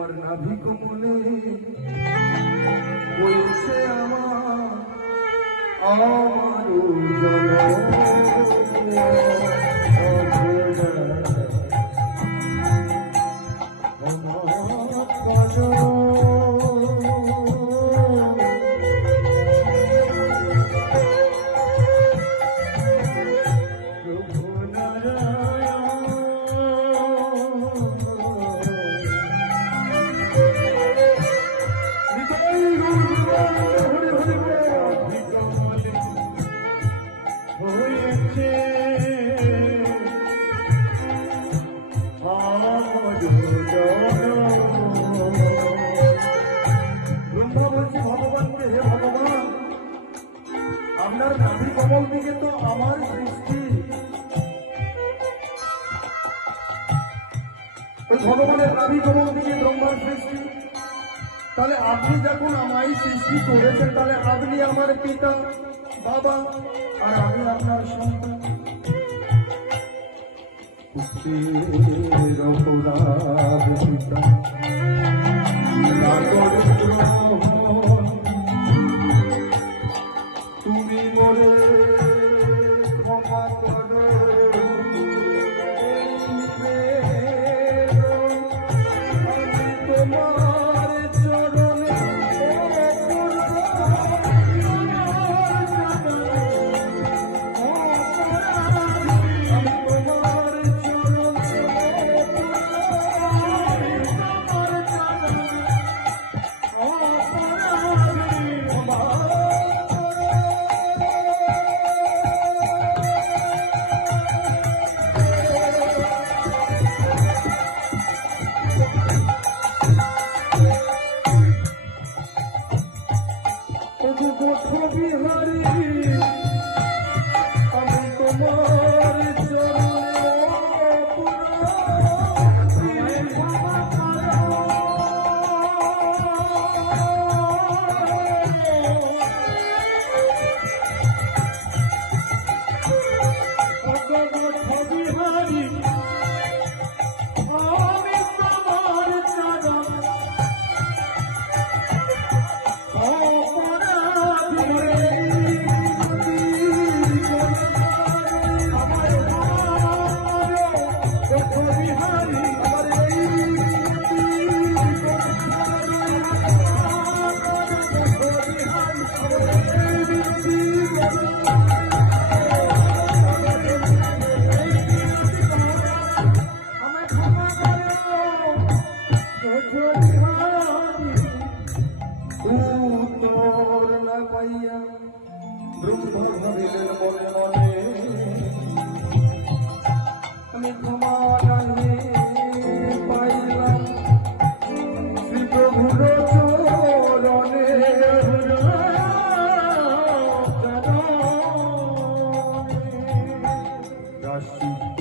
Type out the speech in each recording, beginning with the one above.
তোমার নাভি কমলে বলছে আমার আমার জন্য আপনার নাভি কমল থেকে তো আমার সৃষ্টি ভগবানের নাভি কমল থেকে ব্রহ্মার সৃষ্টি তাহলে আপনি যখন আমায় সৃষ্টি করেছেন, তাহলে আপনি আমার পিতা, বাবা আর আমি আপনার সন্তান অপরাধ পিতা বিহারি আমি উত্তর না পাইয়া ব্রহ্মা ভাবিলেন মনে মনে আমি ক্ষমা জানি পাইলাম শ্রী প্রভুর চরণে রাশিত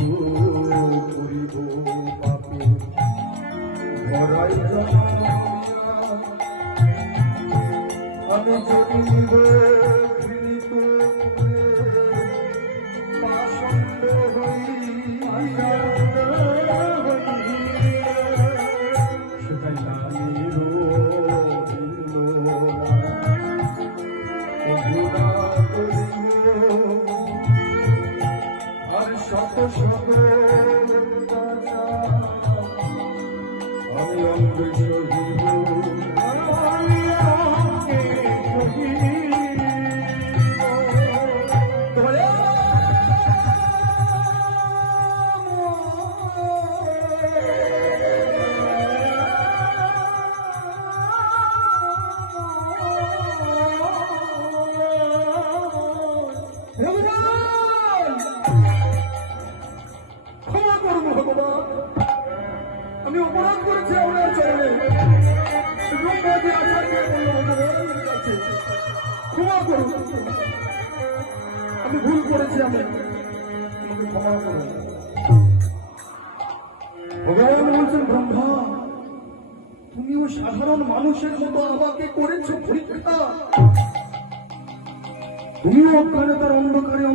জানিয়া আমি ঘৃণিত হই করুন ভগবান। আমি অপরাধ করেছি আপনার চরণে ক্ষমা করুন। আমি ভুল করেছি, আমি ক্ষমা করুন। ভগবান বলছেন, ব্রহ্মা, তুমিও সাধারণ মানুষের মতো আমাকে করেছ পরীক্ষা তুমিও অজ্ঞানতার অন্ধকারে